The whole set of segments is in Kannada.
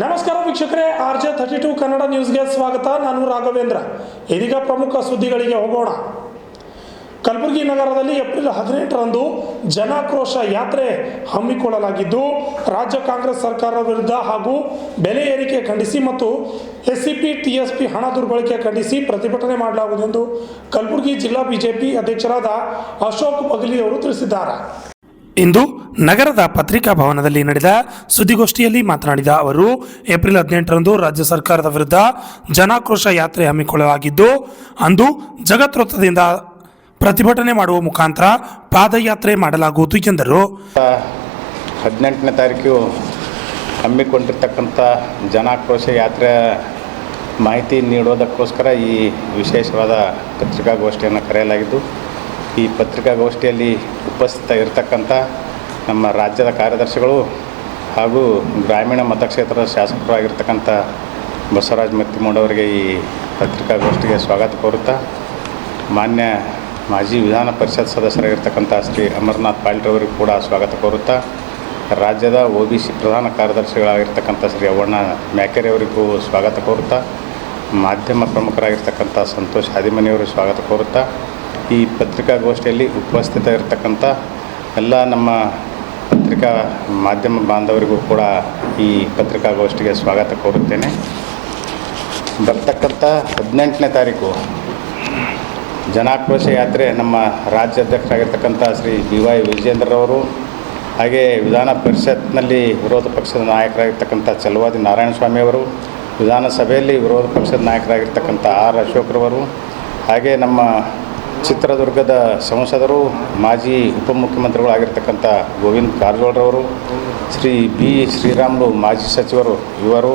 ನಮಸ್ಕಾರ ವೀಕ್ಷಕರೇ, RJ32 ಕನ್ನಡ ನ್ಯೂಸ್ಗೆ ಸ್ವಾಗತ. ನಾನು ರಾಘವೇಂದ್ರ. ಇದೀಗ ಪ್ರಮುಖ ಸುದ್ದಿಗಳಿಗೆ ಹೋಗೋಣ. ಕಲಬುರಗಿ ನಗರದಲ್ಲಿ ಏಪ್ರಿಲ್ 18ರಂದು ಜನಾಕ್ರೋಶ ಯಾತ್ರೆ ಹಮ್ಮಿಕೊಳ್ಳಲಾಗಿದ್ದು, ರಾಜ್ಯ ಕಾಂಗ್ರೆಸ್ ಸರ್ಕಾರದ ವಿರುದ್ಧ ಹಾಗೂ ಬೆಲೆ ಏರಿಕೆ ಖಂಡಿಸಿ ಮತ್ತು SCP TSP ಹಣ ದುರ್ಬಳಕೆ ಖಂಡಿಸಿ ಪ್ರತಿಭಟನೆ ಮಾಡಲಾಗುವುದು ಎಂದು ಕಲಬುರಗಿ ಜಿಲ್ಲಾ ಬಿಜೆಪಿ ಅಧ್ಯಕ್ಷರಾದ ಅಶೋಕ್ ಬಗಲಿ ಅವರು ತಿಳಿಸಿದ್ದಾರೆ. ಇಂದು ನಗರದ ಪತ್ರಿಕಾ ಭವನದಲ್ಲಿ ನಡೆದ ಸುದ್ದಿಗೋಷ್ಠಿಯಲ್ಲಿ ಮಾತನಾಡಿದ ಅವರು, ಏಪ್ರಿಲ್ 18ರಂದು ರಾಜ್ಯ ಸರ್ಕಾರದ ವಿರುದ್ಧ ಜನಾಕ್ರೋಶ ಯಾತ್ರೆ ಹಮ್ಮಿಕೊಳ್ಳಲಾಗಿದ್ದು, ಅಂದು ಜಗತ್ವೃತ್ತದಿಂದ ಪ್ರತಿಭಟನೆ ಮಾಡುವ ಮುಖಾಂತರ ಪಾದಯಾತ್ರೆ ಮಾಡಲಾಗುವುದು ಎಂದರು. 18ನೇ ತಾರೀಕು ಹಮ್ಮಿಕೊಂಡಿರ್ತಕ್ಕಂಥ ಜನಾಕ್ರೋಶ ಯಾತ್ರೆ ಮಾಹಿತಿ ನೀಡೋದಕ್ಕೋಸ್ಕರ ಈ ವಿಶೇಷವಾದ ಪತ್ರಿಕಾಗೋಷ್ಠಿಯನ್ನು ಕರೆಯಲಾಗಿದ್ದು, ಈ ಪತ್ರಿಕಾಗೋಷ್ಠಿಯಲ್ಲಿ ಉಪಸ್ಥಿತ ಇರತಕ್ಕಂಥ ನಮ್ಮ ರಾಜ್ಯದ ಕಾರ್ಯದರ್ಶಿಗಳು ಹಾಗೂ ಗ್ರಾಮೀಣ ಮತಕ್ಷೇತ್ರದ ಶಾಸಕರು ಆಗಿರ್ತಕ್ಕಂಥ ಬಸವರಾಜ ಮತ್ತಿಮೂಡವರಿಗೆ ಈ ಪತ್ರಿಕಾಗೋಷ್ಠಿಗೆ ಸ್ವಾಗತ ಕೋರುತ್ತಾ, ಮಾನ್ಯ ಮಾಜಿ ವಿಧಾನ ಪರಿಷತ್ ಸದಸ್ಯರಾಗಿರ್ತಕ್ಕಂಥ ಶ್ರೀ ಅಮರನಾಥ್ ಪಾಲ್ರವರಿಗೂ ಕೂಡ ಸ್ವಾಗತ ಕೋರುತ್ತಾ, ರಾಜ್ಯದ OBC ಪ್ರಧಾನ ಕಾರ್ಯದರ್ಶಿಗಳಾಗಿರ್ತಕ್ಕಂಥ ಶ್ರೀ ಅವ್ವಣ್ಣ ಮ್ಯಾಕೆರೆ ಅವರಿಗೂ ಸ್ವಾಗತ ಕೋರುತ್ತಾ, ಮಾಧ್ಯಮ ಪ್ರಮುಖರಾಗಿರ್ತಕ್ಕಂಥ ಸಂತೋಷ್ ಹಾದಿಮನಿಯವರಿಗೆ ಸ್ವಾಗತ ಕೋರುತ್ತಾ, ಈ ಪತ್ರಿಕಾಗೋಷ್ಠಿಯಲ್ಲಿ ಉಪಸ್ಥಿತ ಇರತಕ್ಕಂಥ ಎಲ್ಲ ನಮ್ಮ ಪತ್ರಿಕಾ ಮಾಧ್ಯಮ ಬಾಂಧವರಿಗೂ ಕೂಡ ಈ ಪತ್ರಿಕಾಗೋಷ್ಠಿಗೆ ಸ್ವಾಗತ ಕೋರುತ್ತೇನೆ. ಬರ್ತಕ್ಕಂಥ 18ನೇ ತಾರೀಕು ಜನಾಕ್ರೋಶ ಯಾತ್ರೆ ನಮ್ಮ ರಾಜ್ಯಾಧ್ಯಕ್ಷರಾಗಿರ್ತಕ್ಕಂಥ ಶ್ರೀ BY ವಿಜೇಂದ್ರರವರು, ಹಾಗೆ ವಿಧಾನ ಪರಿಷತ್ನಲ್ಲಿ ವಿರೋಧ ಪಕ್ಷದ ನಾಯಕರಾಗಿರ್ತಕ್ಕಂಥ ಚಲವಾದಿ ನಾರಾಯಣಸ್ವಾಮಿಯವರು, ವಿಧಾನಸಭೆಯಲ್ಲಿ ವಿರೋಧ ಪಕ್ಷದ ನಾಯಕರಾಗಿರ್ತಕ್ಕಂಥ R ಅಶೋಕ್ರವರು, ಹಾಗೆ ನಮ್ಮ ಚಿತ್ರದುರ್ಗದ ಸಂಸದರು ಮಾಜಿ ಉಪಮುಖ್ಯಮಂತ್ರಿಗಳಾಗಿರ್ತಕ್ಕಂಥ ಗೋವಿಂದ ಕಾರಜೋಳರವರು, ಶ್ರೀ B ಶ್ರೀರಾಮುಲು ಮಾಜಿ ಸಚಿವರು ಇವರು,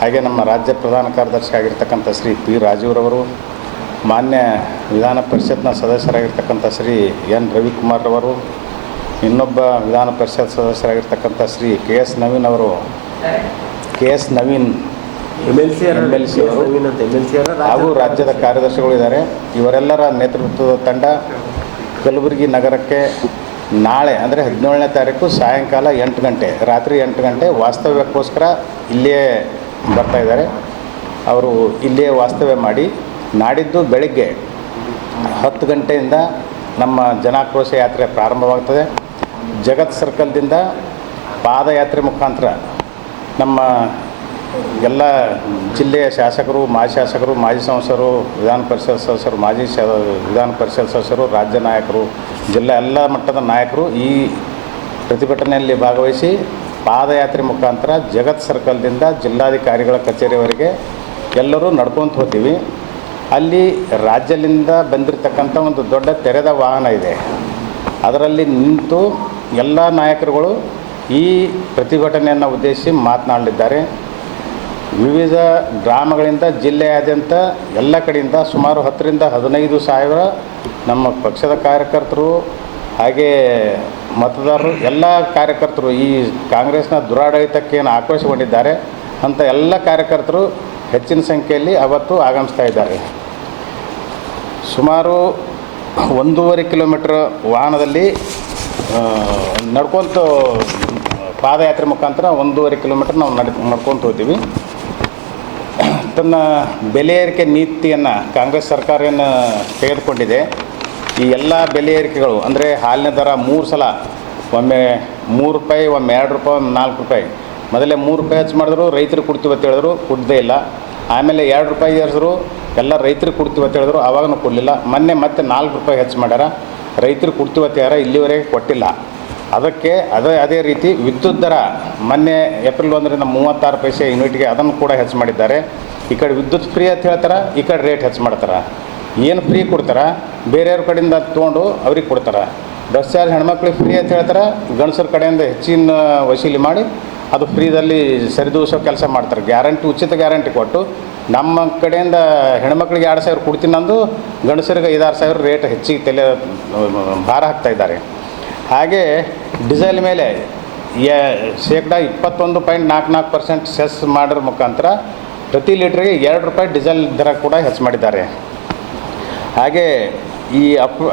ಹಾಗೆ ನಮ್ಮ ರಾಜ್ಯ ಪ್ರಧಾನ ಕಾರ್ಯದರ್ಶಿ ಆಗಿರ್ತಕ್ಕಂಥ ಶ್ರೀ P ರಾಜೀವ್ರವರು, ಮಾನ್ಯ ವಿಧಾನ ಪರಿಷತ್ನ ಸದಸ್ಯರಾಗಿರ್ತಕ್ಕಂಥ ಶ್ರೀ N ರವಿಕುಮಾರ್ರವರು, ಇನ್ನೊಬ್ಬ ವಿಧಾನ ಪರಿಷತ್ ಸದಸ್ಯರಾಗಿರ್ತಕ್ಕಂಥ ಶ್ರೀ KS ನವೀನ್ ಅವರು, KS ನವೀನ್ MLC ಅವರು ಹಾಗೂ ರಾಜ್ಯದ ಕಾರ್ಯದರ್ಶಿಗಳು ಇದ್ದಾರೆ. ಇವರೆಲ್ಲರ ನೇತೃತ್ವದ ತಂಡ ಕಲಬುರಗಿ ನಗರಕ್ಕೆ ನಾಳೆ ಅಂದರೆ 17ನೇ ತಾರೀಕು ಸಾಯಂಕಾಲ 8 ಗಂಟೆ, ರಾತ್ರಿ 8 ಗಂಟೆ ವಾಸ್ತವ್ಯಕ್ಕೋಸ್ಕರ ಇಲ್ಲೇ ಬರ್ತಾಯಿದ್ದಾರೆ. ಅವರು ಇಲ್ಲೇ ವಾಸ್ತವ್ಯ ಮಾಡಿ ನಾಡಿದ್ದು ಬೆಳಗ್ಗೆ 10 ಗಂಟೆಯಿಂದ ನಮ್ಮ ಜನಾಕ್ರೋಶ ಯಾತ್ರೆ ಪ್ರಾರಂಭವಾಗ್ತದೆ. ಜಗತ್ ಸರ್ಕಲ್ದಿಂದ ಪಾದಯಾತ್ರೆ ಮುಖಾಂತರ ನಮ್ಮ ಎಲ್ಲ ಜಿಲ್ಲೆಯ ಶಾಸಕರು, ಮಾಜಿ ಶಾಸಕರು, ಮಾಜಿ ಸಂಸದರು, ವಿಧಾನ ಪರಿಷತ್ ಸದಸ್ಯರು, ವಿಧಾನ ಪರಿಷತ್ ಸದಸ್ಯರು, ರಾಜ್ಯ ನಾಯಕರು, ಜಿಲ್ಲಾ ಎಲ್ಲ ಮಟ್ಟದ ನಾಯಕರು ಈ ಪ್ರತಿಭಟನೆಯಲ್ಲಿ ಭಾಗವಹಿಸಿ ಪಾದಯಾತ್ರೆ ಮುಖಾಂತರ ಜಗತ್ ಸರ್ಕಲ್ದಿಂದ ಜಿಲ್ಲಾಧಿಕಾರಿಗಳ ಕಚೇರಿವರೆಗೆ ಎಲ್ಲರೂ ನಡ್ಕೊತ ಹೋಗ್ತೀವಿ. ಅಲ್ಲಿ ರಾಜ್ಯದಿಂದ ಬಂದಿರತಕ್ಕಂಥ ಒಂದು ದೊಡ್ಡ ತೆರೆದ ವಾಹನ ಇದೆ. ಅದರಲ್ಲಿ ನಿಂತು ಎಲ್ಲ ನಾಯಕರುಗಳು ಈ ಪ್ರತಿಭಟನೆಯನ್ನು ಉದ್ದೇಶಿಸಿ ಮಾತನಾಡಲಿದ್ದಾರೆ. ವಿವಿಧ ಗ್ರಾಮಗಳಿಂದ ಜಿಲ್ಲೆಯಾದ್ಯಂತ ಎಲ್ಲ ಕಡೆಯಿಂದ ಸುಮಾರು 10ರಿಂದ 15 ಸಾವಿರ ನಮ್ಮ ಪಕ್ಷದ ಕಾರ್ಯಕರ್ತರು ಹಾಗೆ ಮತದಾರರು ಎಲ್ಲ ಕಾರ್ಯಕರ್ತರು ಈ ಕಾಂಗ್ರೆಸ್ನ ದುರಾಡಳಿತಕ್ಕೆ ಏನು ಆಕ್ರೋಶಗೊಂಡಿದ್ದಾರೆ ಅಂಥ ಎಲ್ಲ ಕಾರ್ಯಕರ್ತರು ಹೆಚ್ಚಿನ ಸಂಖ್ಯೆಯಲ್ಲಿ ಅವತ್ತು ಆಗಮಿಸ್ತಾ ಇದ್ದಾರೆ. ಸುಮಾರು 1.5 ಕಿಲೋಮೀಟ್ರ್ ವಾಹನದಲ್ಲಿ ನಡ್ಕೊತ ಪಾದಯಾತ್ರೆ ಮುಖಾಂತರ 1.5 ಕಿಲೋಮೀಟ್ರ್ ನಾವು ನಡ್ಕೊತ ಹೋಗ್ತೀವಿ. ತನ್ನ ಬೆಲೆ ಏರಿಕೆ ನೀತಿಯನ್ನು ಕಾಂಗ್ರೆಸ್ ಸರ್ಕಾರ ಏನು ತೆಗೆದುಕೊಂಡಿದೆ, ಈ ಎಲ್ಲ ಬೆಲೆ ಏರಿಕೆಗಳು ಅಂದರೆ ಹಾಲಿನ ದರ 3 ಸಲ, ಒಮ್ಮೆ 3 ರೂಪಾಯಿ, ಒಮ್ಮೆ 2 ರೂಪಾಯಿ, ಒಮ್ಮೆ 4 ರೂಪಾಯಿ. ಮೊದಲೇ 3 ರೂಪಾಯಿ ಹೆಚ್ಚು ಮಾಡಿದ್ರು, ರೈತರು ಕೊಡ್ತೀವಿ ಅಂತ ಹೇಳಿದ್ರು, ಕೊಡದೇ ಇಲ್ಲ. ಆಮೇಲೆ 2 ರೂಪಾಯಿ ಏರಿಸಿದ್ರು, ಎಲ್ಲ ರೈತರಿಗೆ ಕೊಡ್ತೀವಿ ಅಂತ ಹೇಳಿದ್ರು, ಆವಾಗೂ ಕೊಡಲಿಲ್ಲ. ಮೊನ್ನೆ ಮತ್ತೆ 4 ರೂಪಾಯಿ ಹೆಚ್ಚು ಮಾಡ್ಯಾರ, ರೈತರು ಕೊಡ್ತೀವಿ ಅಂತ ಯಾರ ಇಲ್ಲಿವರೆಗೆ ಕೊಟ್ಟಿಲ್ಲ. ಅದಕ್ಕೆ ಅದೇ ರೀತಿ ವಿದ್ಯುತ್ ದರ ಮೊನ್ನೆ ಏಪ್ರಿಲ್ 1ರಿಂದ 36 ಪೈಸೆ ಯೂನಿಟ್ಗೆ ಅದನ್ನು ಕೂಡ ಹೆಚ್ಚು ಮಾಡಿದ್ದಾರೆ. ಈ ಕಡೆ ವಿದ್ಯುತ್ ಫ್ರೀ ಅಂತ ಹೇಳ್ತಾರೆ, ಈ ಕಡೆ ರೇಟ್ ಹೆಚ್ಚು ಮಾಡ್ತಾರೆ. ಏನು ಫ್ರೀ ಕೊಡ್ತಾರೆ, ಬೇರೆಯವ್ರ ಕಡೆಯಿಂದ ತೊಗೊಂಡು ಅವ್ರಿಗೆ ಕೊಡ್ತಾರೆ. ಬಸ್ ಚಾರ್ಜ್ ಹೆಣ್ಮಕ್ಳಿಗೆ ಫ್ರೀ ಅಂತ ಹೇಳ್ತಾರೆ, ಗಂಡಸರ ಕಡೆಯಿಂದ ಹೆಚ್ಚಿನ ವಸೂಲಿ ಮಾಡಿ ಅದು ಫ್ರೀದಲ್ಲಿ ಸರಿದೂಸೋ ಕೆಲಸ ಮಾಡ್ತಾರೆ. ಗ್ಯಾರಂಟಿ, ಉಚಿತ ಗ್ಯಾರಂಟಿ ಕೊಟ್ಟು ನಮ್ಮ ಕಡೆಯಿಂದ ಹೆಣ್ಮಕ್ಳಿಗೆ 2,000 ಕೊಡ್ತೀನಿ ಅಂದು ಗಂಡಸರಿಗೆ 5,000-6,000 ರೇಟ್ ಹೆಚ್ಚಿಗೆ ಭಾರ ಹಾಕ್ತಾಯಿದ್ದಾರೆ. ಹಾಗೆ ಡೀಸೆಲ್ ಮೇಲೆ ಶೇಕಡಾ 21.44% ಸೆಸ್ ಮಾಡೋದ್ರ ಮುಖಾಂತರ ಪ್ರತಿ ಲೀಟ್ರಿಗೆ 2 ರೂಪಾಯಿ ಡೀಸೆಲ್ ದರ ಕೂಡ ಹೆಚ್ಚು ಮಾಡಿದ್ದಾರೆ. ಹಾಗೆ ಈ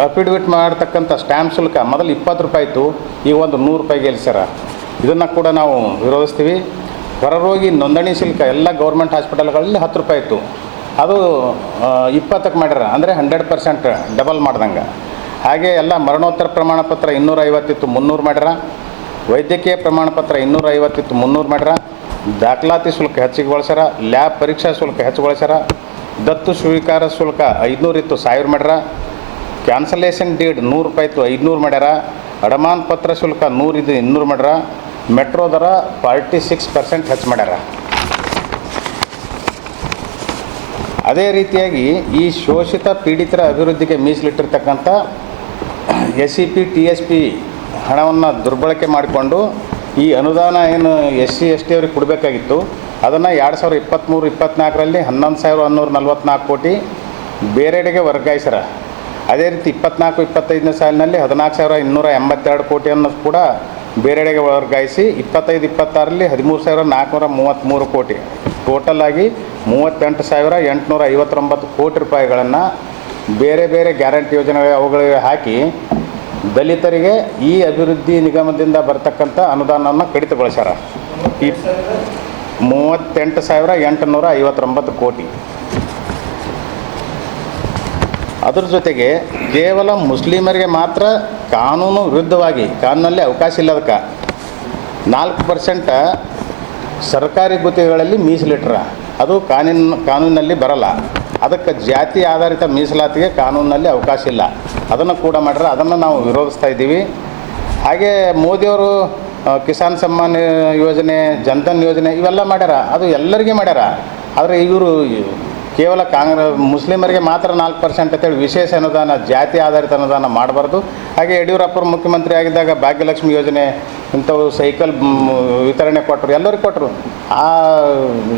ಅಫಿಡವಿಟ್ ಮಾಡ್ತಕ್ಕಂಥ ಸ್ಟ್ಯಾಂಪ್ ಶುಲ್ಕ ಮೊದಲು 20 ರೂಪಾಯಿ ಇತ್ತು, ಈಗ ಒಂದು 100 ರೂಪಾಯಿಗೆ ಇಳಿಸ್ಯಾರ. ಇದನ್ನು ಕೂಡ ನಾವು ವಿರೋಧಿಸ್ತೀವಿ. ಹೊರರೋಗಿ ನೋಂದಣಿ ಶುಲ್ಕ ಎಲ್ಲ ಗೌರ್ಮೆಂಟ್ ಹಾಸ್ಪಿಟಲ್ಗಳಲ್ಲಿ 10 ರೂಪಾಯಿ ಇತ್ತು, ಅದು 20ಕ್ಕೆ ಮಾಡ್ಯಾರ, ಅಂದರೆ 100% ಡಬಲ್ ಮಾಡ್ದಂಗೆ. ಹಾಗೆ ಎಲ್ಲ ಮರಣೋತ್ತರ ಪ್ರಮಾಣ ಪತ್ರ 250 ಇತ್ತು, 300 ಮಾಡ್ಯಾರ. ವೈದ್ಯಕೀಯ ಪ್ರಮಾಣ ಪತ್ರ 250 ಇತ್ತು, 300 ಮಾಡ್ಯಾರ. ದಾಖಲಾತಿ ಶುಲ್ಕ ಹೆಚ್ಚಿಗೆ ಬಳಸ್ಯಾರ. ಲ್ಯಾಬ್ ಪರೀಕ್ಷಾ ಶುಲ್ಕ ಹೆಚ್ಚುಗೊಳಿಸ್ಯಾರ. ದತ್ತು ಸ್ವೀಕಾರ ಶುಲ್ಕ 500 ಇತ್ತು, 1000 ಮಾಡ್ಯಾರ. ಕ್ಯಾನ್ಸಲೇಷನ್ ಡೀಡ್ 100 ರೂಪಾಯಿ ಇತ್ತು, 500 ಮಾಡ್ಯಾರ. ಅಡಮಾನ ಪತ್ರ ಶುಲ್ಕ 100 ಇದು, 200 ಮಾಡ್ಯಾರ. ಮೆಟ್ರೋ ದರ 46% ಹೆಚ್ಚು ಮಾಡ್ಯಾರ. ಅದೇ ರೀತಿಯಾಗಿ ಈ ಶೋಷಿತ ಪೀಡಿತರ ಅಭಿವೃದ್ಧಿಗೆ ಮೀಸಲಿಟ್ಟಿರ್ತಕ್ಕಂಥ SCP TSP ಹಣವನ್ನು ದುರ್ಬಳಕೆ ಮಾಡಿಕೊಂಡು ಈ ಅನುದಾನ ಏನು SC ST ಅವ್ರಿಗೆ ಕೊಡಬೇಕಾಗಿತ್ತು ಅದನ್ನು 2023-24ರಲ್ಲಿ 11,144 ಕೋಟಿ ಬೇರೆಡೆಗೆ ವರ್ಗಾಯಿಸ್ಯಾರ. ಅದೇ ರೀತಿ 24-25ನೇ ಸಾಲಿನಲ್ಲಿ 14,282 ಕೋಟಿಯನ್ನು ಕೂಡ ಬೇರೆಡೆಗೆ ವರ್ಗಾಯಿಸಿ 25-26ರಲ್ಲಿ 13,433 ಕೋಟಿ, ಟೋಟಲ್ ಆಗಿ 38,859 ಕೋಟಿ ರೂಪಾಯಿಗಳನ್ನು ಬೇರೆ ಬೇರೆ ಗ್ಯಾರಂಟಿ ಯೋಜನೆಗಳಿಗೆ ಅವುಗಳಿಗೆ ಹಾಕಿ ದಲಿತರಿಗೆ ಈ ಅಭಿವೃದ್ಧಿ ನಿಗಮದಿಂದ ಬರ್ತಕ್ಕಂಥ ಅನುದಾನವನ್ನು ಕಡಿತಗೊಳಿಸ್ಯಾರ. ಈ 38,859 ಕೋಟಿ. ಅದರ ಜೊತೆಗೆ ಕೇವಲ ಮುಸ್ಲಿಮರಿಗೆ ಮಾತ್ರ ಕಾನೂನು ವಿರುದ್ಧವಾಗಿ, ಕಾನೂನಲ್ಲಿ ಅವಕಾಶ ಇಲ್ಲದಕ್ಕೆ 4% ಸರ್ಕಾರಿ ಗುತ್ತಿಗೆಗಳಲ್ಲಿ ಮೀಸಲಿಟ್ರ, ಅದು ಕಾನೂನಿನಲ್ಲಿ ಬರಲ್ಲ. ಅದಕ್ಕೆ ಜಾತಿ ಆಧಾರಿತ ಮೀಸಲಾತಿಗೆ ಕಾನೂನಿನಲ್ಲಿ ಅವಕಾಶ ಇಲ್ಲ, ಅದನ್ನು ಕೂಡ ಮಾಡ್ಯಾರ. ಅದನ್ನು ನಾವು ವಿರೋಧಿಸ್ತಾ ಇದ್ದೀವಿ. ಹಾಗೆ ಮೋದಿಯವರು ಕಿಸಾನ್ ಸಮ್ಮಾನ್ ಯೋಜನೆ, ಜನ್ಧನ್ ಯೋಜನೆ ಇವೆಲ್ಲ ಮಾಡ್ಯಾರ, ಅದು ಎಲ್ಲರಿಗೆ ಮಾಡ್ಯಾರ. ಆದರೆ ಇವರು ಕೇವಲ ಮುಸ್ಲಿಮರಿಗೆ ಮಾತ್ರ 4% ಅಂತೇಳಿ ವಿಶೇಷ ಅನುದಾನ, ಜಾತಿ ಆಧಾರಿತ ಅನುದಾನ ಮಾಡಬಾರ್ದು. ಹಾಗೆ ಯಡಿಯೂರಪ್ಪರು ಮುಖ್ಯಮಂತ್ರಿ ಆಗಿದ್ದಾಗ ಭಾಗ್ಯಲಕ್ಷ್ಮಿ ಯೋಜನೆ ಇಂಥವು ಸೈಕಲ್ ವಿತರಣೆ ಕೊಟ್ಟರು, ಎಲ್ಲರಿಗೂ ಕೊಟ್ಟರು. ಆ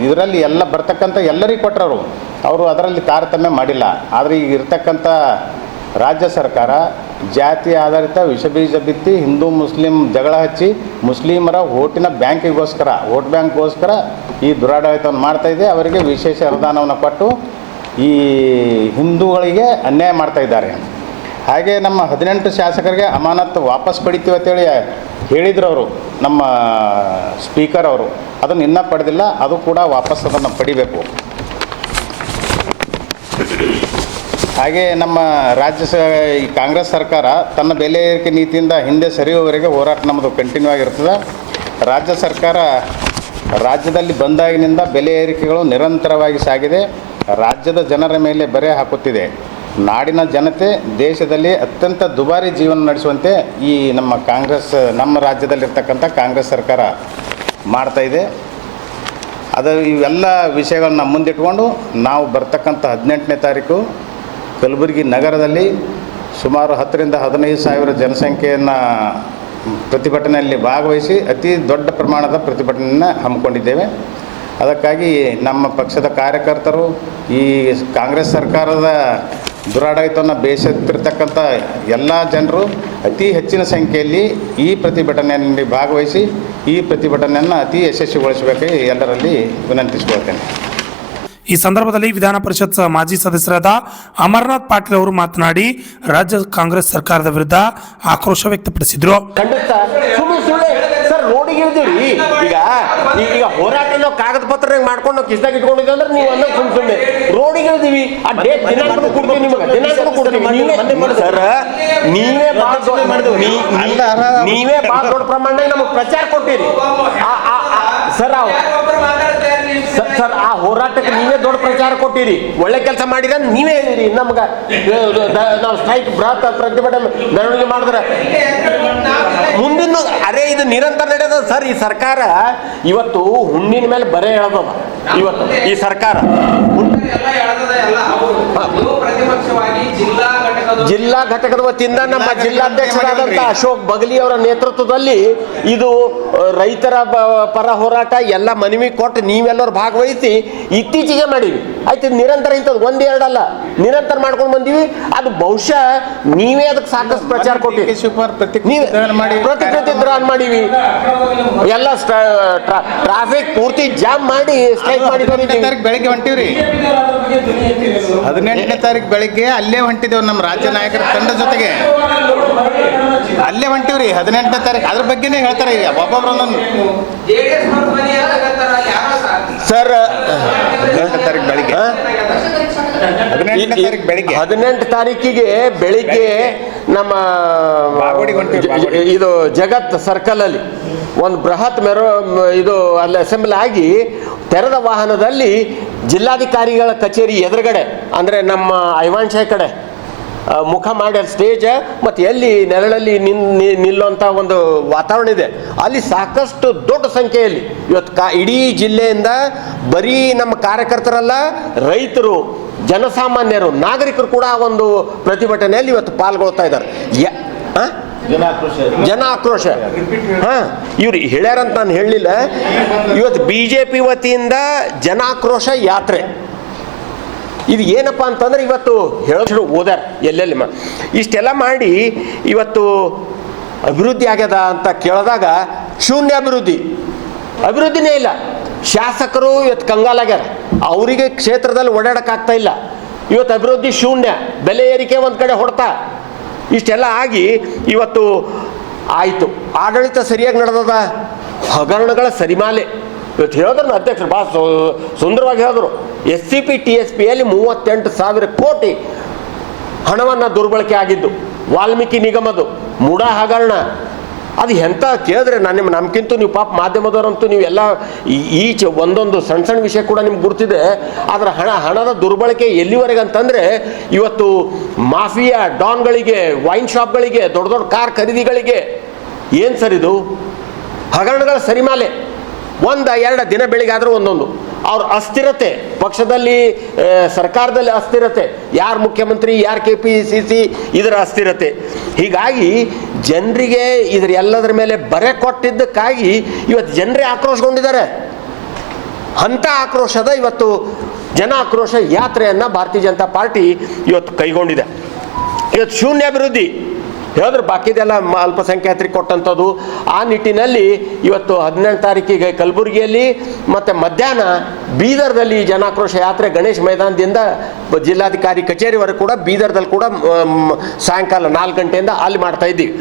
ಇದರಲ್ಲಿ ಎಲ್ಲ ಬರ್ತಕ್ಕಂಥ ಎಲ್ಲರಿಗೂ ಕೊಟ್ಟರು, ಅವರು ಅದರಲ್ಲಿ ತಾರತಮ್ಯ ಮಾಡಿಲ್ಲ. ಆದರೆ ಈಗ ಇರ್ತಕ್ಕಂಥ ರಾಜ್ಯ ಸರ್ಕಾರ ಜಾತಿ ಆಧಾರಿತ ವಿಷಬೀಜ ಬಿತ್ತಿ ಹಿಂದೂ ಮುಸ್ಲಿಂ ಜಗಳ ಹಚ್ಚಿ ಮುಸ್ಲಿಮರ ಓಟಿನ ಬ್ಯಾಂಕಿಗೋಸ್ಕರ, ವೋಟ್ ಬ್ಯಾಂಕ್ಗೋಸ್ಕರ ಈ ದುರಾಡಳಿತವನ್ನು ಮಾಡ್ತಾಯಿದೆ. ಅವರಿಗೆ ವಿಶೇಷ ಅನುದಾನವನ್ನು ಕೊಟ್ಟು ಈ ಹಿಂದೂಗಳಿಗೆ ಅನ್ಯಾಯ ಮಾಡ್ತಾಯಿದ್ದಾರೆ. ಹಾಗೆ ನಮ್ಮ 18 ಶಾಸಕರಿಗೆ ಅಮಾನತ್ತು ವಾಪಸ್ ಪಡಿತೀವಿ ಅಂತೇಳಿ ಹೇಳಿದ್ರು ಅವರು, ನಮ್ಮ ಸ್ಪೀಕರ್ ಅವರು. ಅದನ್ನು ಇನ್ನೂ ಪಡೆದಿಲ್ಲ, ಅದು ಕೂಡ ವಾಪಸ್ ಅದನ್ನು ಪಡಿಬೇಕು. ಹಾಗೆ ನಮ್ಮ ಈ ಕಾಂಗ್ರೆಸ್ ಸರ್ಕಾರ ತನ್ನ ಬೆಲೆ ಏರಿಕೆ ನೀತಿಯಿಂದ ಹಿಂದೆ ಸರಿಯುವವರೆಗೆ ಹೋರಾಟ ನಮ್ಮದು ಕಂಟಿನ್ಯೂ ಆಗಿರ್ತದೆ. ರಾಜ್ಯ ಸರ್ಕಾರ ರಾಜ್ಯದಲ್ಲಿ ಬಂದಾಗಿನಿಂದ ಬೆಲೆ ಏರಿಕೆಗಳು ನಿರಂತರವಾಗಿ ಸಾಗಿದೆ. ರಾಜ್ಯದ ಜನರ ಮೇಲೆ ಬರೆ ಹಾಕುತ್ತಿದೆ. ನಾಡಿನ ಜನತೆ ದೇಶದಲ್ಲಿ ಅತ್ಯಂತ ದುಬಾರಿ ಜೀವನ ನಡೆಸುವಂತೆ ಈ ನಮ್ಮ ರಾಜ್ಯದಲ್ಲಿರ್ತಕ್ಕಂಥ ಕಾಂಗ್ರೆಸ್ ಸರ್ಕಾರ ಮಾಡ್ತಾಯಿದೆ. ಇವೆಲ್ಲ ವಿಷಯಗಳನ್ನ ಮುಂದಿಟ್ಕೊಂಡು ನಾವು ಬರ್ತಕ್ಕಂಥ 18ನೇ ತಾರೀಕು ಕಲಬುರಗಿ ನಗರದಲ್ಲಿ ಸುಮಾರು 10ರಿಂದ 15 ಸಾವಿರ ಜನಸಂಖ್ಯೆಯನ್ನು ಪ್ರತಿಭಟನೆಯಲ್ಲಿ ಭಾಗವಹಿಸಿ ಅತಿ ದೊಡ್ಡ ಪ್ರಮಾಣದ ಪ್ರತಿಭಟನೆಯನ್ನು ಹಮ್ಮಿಕೊಂಡಿದ್ದೇವೆ. ಅದಕ್ಕಾಗಿ ನಮ್ಮ ಪಕ್ಷದ ಕಾರ್ಯಕರ್ತರು ಈ ಕಾಂಗ್ರೆಸ್ ಸರ್ಕಾರದ ದುರಾಡಳಿತವನ್ನು ಬೇಸತ್ತಿರ್ತಕ್ಕಂಥ ಎಲ್ಲ ಜನರು ಅತಿ ಹೆಚ್ಚಿನ ಸಂಖ್ಯೆಯಲ್ಲಿ ಈ ಪ್ರತಿಭಟನೆಯಲ್ಲಿ ಭಾಗವಹಿಸಿ ಈ ಪ್ರತಿಭಟನೆಯನ್ನು ಅತಿ ಯಶಸ್ವಿಗೊಳಿಸಬೇಕಾಗಿ ಎಲ್ಲರಲ್ಲಿ ವಿನಂತಿಸಿಕೊಳ್ತೇನೆ. ಈ ಸಂದರ್ಭದಲ್ಲಿ ವಿಧಾನ ಪರಿಷತ್ ಮಾಜಿ ಸದಸ್ಯರಾದ ಅಮರನಾಥ್ ಪಾಟೀಲ್ ಅವರು ಮಾತನಾಡಿ ರಾಜ್ಯ ಕಾಂಗ್ರೆಸ್ ಸರ್ಕಾರದ ವಿರುದ್ಧ ಆಕ್ರೋಶ ವ್ಯಕ್ತಪಡಿಸಿದ್ರು. ಸರ್ ರೋಡಿಗೆ ಇಳಿದಿರಿ, ಈಗ ಹೋರಾಟ ನಾವು ಕಾಗದ ಪತ್ರ ಮಾಡ್ಕೊಂಡು ನಾವು ಕಿಸ್ದಾಗ ಇಟ್ಕೊಂಡಿದ್ವಿ ಅಂದ್ರೆ ನೀವು ಅನ್ನೋ ಸುಮ್ಮನೆ ರೋಡಿಗೆ ಇಳಿದೀವಿ. ಆ ಡೇಟ್ ದಿನಾಂಕ ಕೊಡ್ತೀವಿ, ನಿಮಗೆ ದಿನಾಂಕ ಕೊಡ್ತೀವಿ. ಸರ್ ನೀವೇ ಭಾಳ ದೊಡ್ಡ ಪ್ರಮಾಣದಾಗ ನಮಗೆ ಪ್ರಚಾರ ಕೊಟ್ಟಿರಿ. ಸರ್ ಆ ಹೋರಾಟಕ್ಕೆ ನೀವೇ ದೊಡ್ಡ ಪ್ರಚಾರ ಕೊಟ್ಟಿರಿ, ಒಳ್ಳೆ ಕೆಲಸ ಮಾಡಿರ ನೀವೇ ಹೇಳಿರಿ. ನಮ್ಗೆ ನಾವು ಸ್ಟ್ರೈಕ್ ಬೃಹತ್ ಪ್ರತಿಭಟನೆ ಮೆರವಣಿಗೆ ಮಾಡಿದ್ರೆ ಮುಂದಿನ ಇದು ನಿರಂತರ ನಡೆದ. ಸರ್ ಈ ಸರ್ಕಾರ ಇವತ್ತು ಹುಣ್ಣಿನ ಮೇಲೆ ಬರೇ ಹೇಳದವ. ಇವತ್ತು ಈ ಸರ್ಕಾರ ಜಿಲ್ಲಾ ಘಟಕದ ವತಿಯಿಂದ ನಮ್ಮ ಜಿಲ್ಲಾಧ್ಯಕ್ಷರಾದಂಥ ಅಶೋಕ್ ಬಗಲಿ ಅವರ ನೇತೃತ್ವದಲ್ಲಿ ಇದು ರೈತರ ಪರ ಹೋರಾಟ ಎಲ್ಲ ಮನವಿ ಕೊಟ್ಟು ನೀವೆಲ್ಲರೂ ಭಾಗವಹಿಸಿ ಇತ್ತೀಚೆಗೆ ಮಾಡೀವಿ. ಆಯ್ತು, ನಿರಂತರ ಇಂಥದ್ದು 1-2 ಅಲ್ಲ, ನಿರಂತರ ಮಾಡ್ಕೊಂಡು ಬಂದೀವಿ. ಅದು ಬಹುಶಃ ನೀವೇ ಅದಕ್ಕೆ ಸಾಕಷ್ಟು ಪ್ರಚಾರ ಕೊಟ್ಟಿರಿ, ಪ್ರತಿಕ್ರಿಯೆ ಮಾಡೀವಿ. ಎಲ್ಲ ಟ್ರಾಫಿಕ್ ಪೂರ್ತಿ ಜಾಮ್ ಮಾಡಿ ಸ್ಟ್ರೈಕ್ ಮಾಡಿ ಬೆಳಗ್ಗೆ ಹೊಂಟಿವ್ರಿ. 18ನೇ ತಾರೀಕು ಬೆಳಗ್ಗೆ ಅಲ್ಲೇ ಹೊಂಟಿದ್ದೇವೆ ನಮ್ಮ ರಾಜ್ಯ ನಾಯಕರ ತಂಡ ಜೊತೆಗೆ. ಅಲ್ಲೇ ಹೊಂಟಿವ್ರಿ 18ನೇ ತಾರೀಕು. ಅದ್ರ ಬಗ್ಗೆನೇ ಹೇಳ್ತಾರೆ. ಒಬ್ಬೊಬ್ಬರೊಂದೊಂದು 18 ತಾರೀಕಿಗೆ ಬೆಳಿಗ್ಗೆ ನಮ್ಮ ಇದು ಜಗತ್ ಸರ್ಕಲ್ ಅಲ್ಲಿ ಒಂದು ಬೃಹತ್ ಇದು ಅಲ್ಲಿ ಅಸೆಂಬ್ಲಿ ಆಗಿ ತೆರೆದ ವಾಹನದಲ್ಲಿ ಜಿಲ್ಲಾಧಿಕಾರಿಗಳ ಕಚೇರಿ ಎದುರುಗಡೆ ಅಂದರೆ ನಮ್ಮ ಐವಾನ್ಶಾಹಿ ಕಡೆ ಮುಖ ಮಾಡಿ ಅಲ್ಲಿ ಸ್ಟೇಜ್ ಮತ್ತು ಎಲ್ಲಿ ನೆರಳಲ್ಲಿ ನಿಲ್ಲುವಂಥ ಒಂದು ವಾತಾವರಣ ಇದೆ. ಅಲ್ಲಿ ಸಾಕಷ್ಟು ದೊಡ್ಡ ಸಂಖ್ಯೆಯಲ್ಲಿ ಇವತ್ತು ಇಡೀ ಜಿಲ್ಲೆಯಿಂದ ಬರೀ ನಮ್ಮ ಕಾರ್ಯಕರ್ತರಲ್ಲ, ರೈತರು, ಜನಸಾಮಾನ್ಯರು, ನಾಗರಿಕರು ಕೂಡ ಒಂದು ಪ್ರತಿಭಟನೆಯಲ್ಲಿ ಇವತ್ತು ಪಾಲ್ಗೊಳ್ತಾ ಇದ್ದಾರೆ. ಜನ ಆಕ್ರೋಶ ಇವ್ರು ಹೇಳ್ಯಾರಂತ ನಾನು ಹೇಳಲಿಲ್ಲ. ಇವತ್ತು BJP ವತಿಯಿಂದ ಜನಾಕ್ರೋಶ ಯಾತ್ರೆ ಇದು ಏನಪ್ಪ ಅಂತಂದ್ರೆ ಇವತ್ತು ಹೇಳೋದು ಓದಾರ ಎಲ್ಲೆಲ್ಲಿ ಇಷ್ಟೆಲ್ಲ ಮಾಡಿ ಇವತ್ತು ಅಭಿವೃದ್ಧಿ ಆಗ್ಯದ ಅಂತ ಕೇಳಿದಾಗ ಶೂನ್ಯ ಅಭಿವೃದ್ಧಿನೇ ಇಲ್ಲ. ಶಾಸಕರು ಇವತ್ತು ಕಂಗಾಲಾಗ್ಯಾರ, ಅವರಿಗೆ ಕ್ಷೇತ್ರದಲ್ಲಿ ಓಡಾಡೋಕ್ಕಾಗ್ತಾ ಇಲ್ಲ. ಇವತ್ತು ಅಭಿವೃದ್ಧಿ ಶೂನ್ಯ, ಬೆಲೆ ಏರಿಕೆ ಒಂದು ಕಡೆ ಹೊಡ್ತಾ, ಇಷ್ಟೆಲ್ಲ ಆಗಿ ಇವತ್ತು ಆಯಿತು. ಆಡಳಿತ ಸರಿಯಾಗಿ ನಡೆದದ, ಹಗರಣಗಳ ಸರಿಮಾಲೆ ಇವತ್ತು ಹೇಳಿದ್ರು ಅಧ್ಯಕ್ಷರು ಭಾಳ ಸುಂದರವಾಗಿ ಹೇಳಿದ್ರು. SCP TSPಯಲ್ಲಿ 38,000 ಕೋಟಿ ಹಣವನ್ನು ದುರ್ಬಳಕೆ ಆಗಿದ್ದು, ವಾಲ್ಮೀಕಿ ನಿಗಮದು ಮೂಢ ಹಗರಣ ಅದು ಎಂತ ಕೇಳಿದ್ರೆ ನಮ್ಗಿಂತೂ ನೀವು ಪಾಪ ಮಾಧ್ಯಮದವರಂತೂ ನೀವೆಲ್ಲ ಈಚೆ ಒಂದೊಂದು ಸಣ್ಣ ವಿಷಯ ಕೂಡ ನಿಮ್ಗೆ ಗುರ್ತಿದೆ. ಆದರೆ ಹಣದ ದುರ್ಬಳಕೆ ಎಲ್ಲಿವರೆಗೆ ಅಂತಂದರೆ ಇವತ್ತು ಮಾಫಿಯಾ ಡಾನ್ಗಳಿಗೆ, ವೈನ್ ಶಾಪ್ಗಳಿಗೆ, ದೊಡ್ಡ ದೊಡ್ಡ ಕಾರ್ ಖರೀದಿಗಳಿಗೆ ಏನು ಸರ್ ಇದು ಹಗರಣಗಳ ಸರಿಮಾಲೆ. 1-2 ದಿನ ಬೆಳಿಗ್ಗೆ ಆದರೂ ಒಂದೊಂದು ಅವ್ರ ಅಸ್ಥಿರತೆ, ಪಕ್ಷದಲ್ಲಿ ಸರ್ಕಾರದಲ್ಲಿ ಅಸ್ಥಿರತೆ, ಯಾರು ಮುಖ್ಯಮಂತ್ರಿ, ಯಾರು KPCC, ಇದರ ಅಸ್ಥಿರತೆ. ಹೀಗಾಗಿ ಜನರಿಗೆ ಇದರ ಎಲ್ಲದರ ಮೇಲೆ ಬರೆ ಕೊಟ್ಟಿದ್ದಕ್ಕಾಗಿ ಇವತ್ತು ಜನರೇ ಆಕ್ರೋಶಗೊಂಡಿದ್ದಾರೆ. ಅಂಥ ಆಕ್ರೋಶದ ಇವತ್ತು ಜನ ಆಕ್ರೋಶ ಯಾತ್ರೆಯನ್ನು ಭಾರತೀಯ ಜನತಾ ಪಾರ್ಟಿ ಇವತ್ತು ಕೈಗೊಂಡಿದೆ. ಇವತ್ತು ಶೂನ್ಯ ಅಭಿವೃದ್ಧಿ ಹೇಳಿದ್ರು, ಬಾಕಿದೆಲ್ಲ ಅಲ್ಪಸಂಖ್ಯಾತರಿಗೆ ಕೊಟ್ಟಂಥದ್ದು. ಆ ನಿಟ್ಟಿನಲ್ಲಿ ಇವತ್ತು 18 ತಾರೀಕಿಗೆ ಕಲಬುರಗಿಯಲ್ಲಿ ಮತ್ತು ಮಧ್ಯಾಹ್ನ ಬೀದರ್ದಲ್ಲಿ ಜನಾಕ್ರೋಶ ಯಾತ್ರೆ ಗಣೇಶ್ ಮೈದಾನದಿಂದ ಜಿಲ್ಲಾಧಿಕಾರಿ ಕಚೇರಿವರೆಗೂ ಕೂಡ, ಬೀದರ್ದಲ್ಲಿ ಕೂಡ ಸಾಯಂಕಾಲ 4 ಗಂಟೆಯಿಂದ ಅಲ್ಲಿ ಮಾಡ್ತಾ ಇದ್ದೀವಿ.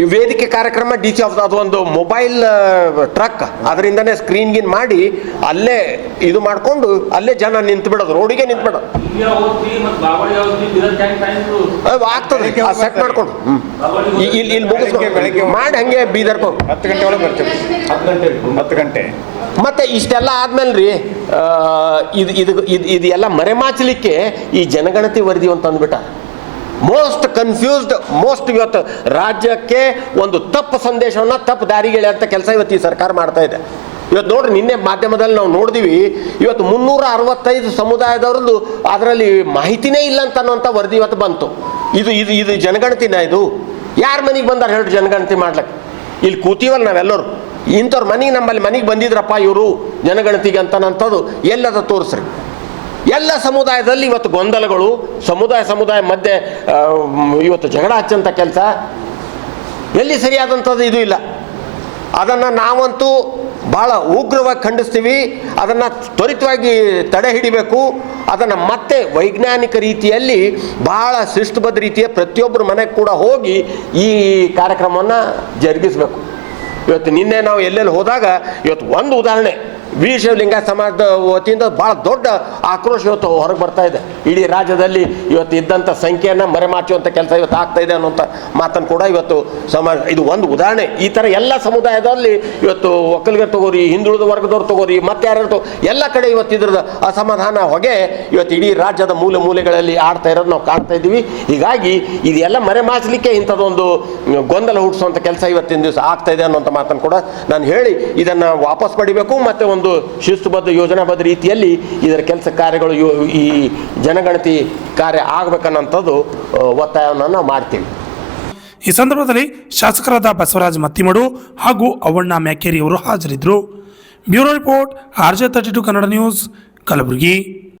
ಈ ವೇದಿಕೆ ಕಾರ್ಯಕ್ರಮ DC ಆಫ್ ಅದೊಂದು ಮೊಬೈಲ್ ಟ್ರಕ್, ಅದರಿಂದನೇ ಸ್ಕ್ರೀನ್ಗಿನ್ ಮಾಡಿ ಅಲ್ಲೇ ಇದು ಮಾಡಿಕೊಂಡು ಅಲ್ಲೇ ಜನ ನಿಂತು ಬಿಡೋದು, ರೋಡಿಗೆ ನಿಂತು ಬಿಡೋದು ಆಗ್ತದೆ. ಸೆಟ್ ಮಾಡ್ಕೊಂಡು ಇಲ್ಲಿ ಮುಗಿಸ್ಕೊಂಡು ಮಾಡಿ ಹಂಗೆ ಬೀದರ್ 10 ಗಂಟೆ ಒಳಗೆ ಬರ್ತೀವಿ. 10 ಗಂಟೆ ಮತ್ತೆ ಇಷ್ಟೆಲ್ಲ ಆದ್ಮೇಲೆ ರೀ ಇದು ಎಲ್ಲ ಮರೆಮಾಚಲಿಕ್ಕೆ ಈ ಜನಗಣತಿ ವರದಿ ಅಂತ ಅಂದ್ಬಿಟ್ಟ. ಮೋಸ್ಟ್ ಕನ್ಫ್ಯೂಸ್ಡ್, ಇವತ್ತು ರಾಜ್ಯಕ್ಕೆ ಒಂದು ತಪ್ಪು ಸಂದೇಶವನ್ನು, ತಪ್ಪು ದಾರಿಗೆ ಎಳೆಯುವಂಥ ಕೆಲಸ ಇವತ್ತು ಈ ಸರ್ಕಾರ ಮಾಡ್ತಾ ಇದೆ. ಇವತ್ತು ನೋಡ್ರಿ, ನಿನ್ನೆ ಮಾಧ್ಯಮದಲ್ಲಿ ನಾವು ನೋಡಿದ್ವಿ, ಇವತ್ತು 365 ಸಮುದಾಯದವ್ರದ್ದು ಅದರಲ್ಲಿ ಮಾಹಿತಿನೇ ಇಲ್ಲ ಅಂತ ಅನ್ನೋಂಥ ವರದಿ ಇವತ್ತು ಬಂತು. ಇದು ಜನಗಣತಿನ? ಇದು ಯಾರ ಮನೆಗೆ ಬಂದಾರ ಹೇಳಿ ಜನಗಣತಿ ಮಾಡ್ಲಿಕ್ಕೆ? ಇಲ್ಲಿ ಕೂತೀವಲ್ಲ ನಾವೆಲ್ಲರೂ, ಇಂಥವ್ರ ನಮ್ಮಲ್ಲಿ ಮನೆಗೆ ಬಂದಿದ್ರಪ್ಪ ಇವರು ಜನಗಣತಿಗೆ ಅಂತನಂಥದ್ದು ಎಲ್ಲದ ತೋರಿಸ್ರಿ. ಎಲ್ಲ ಸಮುದಾಯದಲ್ಲಿ ಇವತ್ತು ಗೊಂದಲಗಳು, ಸಮುದಾಯ ಮಧ್ಯೆ ಇವತ್ತು ಜಗಳ ಹಚ್ಚಂಥ ಕೆಲಸ ಎಲ್ಲಿ ಸರಿಯಾದಂಥದ್ದು ಇದು ಇಲ್ಲ. ಅದನ್ನು ನಾವಂತೂ ಭಾಳ ಉಗ್ರವಾಗಿ ಖಂಡಿಸ್ತೀವಿ. ಅದನ್ನು ತ್ವರಿತವಾಗಿ ತಡೆ ಹಿಡಿಬೇಕು. ಅದನ್ನು ಮತ್ತೆ ವೈಜ್ಞಾನಿಕ ರೀತಿಯಲ್ಲಿ ಭಾಳ ಶಿಸ್ತುಬದ್ಧ ರೀತಿಯ ಪ್ರತಿಯೊಬ್ಬರ ಮನೆಗೆ ಕೂಡ ಹೋಗಿ ಈ ಕಾರ್ಯಕ್ರಮವನ್ನು ಜರುಗಿಸಬೇಕು. ಇವತ್ತು ನಿನ್ನೆ ನಾವು ಎಲ್ಲೆಲ್ಲಿ ಹೋದಾಗ ಇವತ್ತು ಒಂದು ಉದಾಹರಣೆ, ವೀರಶೈವ ಸಮಾಜದ ವತಿಯಿಂದ ಭಾಳ ದೊಡ್ಡ ಆಕ್ರೋಶ ಇವತ್ತು ಹೊರಗೆ ಬರ್ತಾ ಇದೆ. ಇಡೀ ರಾಜ್ಯದಲ್ಲಿ ಇವತ್ತು ಇದ್ದಂಥ ಸಂಖ್ಯೆಯನ್ನು ಮರೆಮಾಚುವಂಥ ಕೆಲಸ ಇವತ್ತು ಆಗ್ತಾ ಇದೆ ಅನ್ನೋಂಥ ಮಾತನ್ನು ಕೂಡ ಇವತ್ತು ಸಮಾಜ, ಇದು ಒಂದು ಉದಾಹರಣೆ. ಈ ಥರ ಎಲ್ಲ ಸಮುದಾಯದಲ್ಲಿ ಇವತ್ತು ಒಕ್ಕಲಿಗರು ತಗೋರಿ, ಹಿಂದುಳಿದ ವರ್ಗದವ್ರು ತಗೋರಿ, ಮತ್ತೆ ಯಾರು ಎಲ್ಲ ಕಡೆ ಇವತ್ತು ಇದ್ರದ್ದು ಅಸಮಾಧಾನ ಹೊಗೆ ಇವತ್ತು ಇಡೀ ರಾಜ್ಯದ ಮೂಲೆಗಳಲ್ಲಿ ಆಡ್ತಾ ಇರೋದು ನಾವು ಕಾಣ್ತಾ ಇದ್ದೀವಿ. ಹೀಗಾಗಿ ಇದೆಲ್ಲ ಮರೆಮಾಚಲಿಕ್ಕೆ ಇಂಥದ್ದೊಂದು ಗೊಂದಲ ಹುಟ್ಟಿಸುವಂಥ ಕೆಲಸ ಇವತ್ತಿನ ದಿವಸ ಆಗ್ತಾ ಇದೆ ಅನ್ನೋಂಥ ಮಾತನ್ನು ಕೂಡ ನಾನು ಹೇಳಿ ಇದನ್ನು ವಾಪಸ್ ಪಡಿಬೇಕು. ಮತ್ತು ಒಂದು ಶಿಸ್ತುಬದ್ಧ ಯೋಜನಾಬದ್ಧ ರೀತಿಯಲ್ಲಿ ಇದರ ಕೆಲಸ ಕಾರ್ಯಗಳು ಈ ಜನಗಣತಿ ಕಾರ್ಯ ಆಗಬೇಕನ್ನೋಂಥದ್ದು ಒತ್ತಾಯವನ್ನು ನಾವು ಮಾಡ್ತೀವಿ. ಈ ಸಂದರ್ಭದಲ್ಲಿ ಶಾಸಕರಾದ ಬಸವರಾಜ ಮತ್ತಿಮಡು ಹಾಗೂ ಅವ್ವಣ್ಣ ಮ್ಯಾಕೇರಿ ಅವರು ಹಾಜರಿದ್ದರು. Bureau report RJ32 Kannada news, Kalaburagi.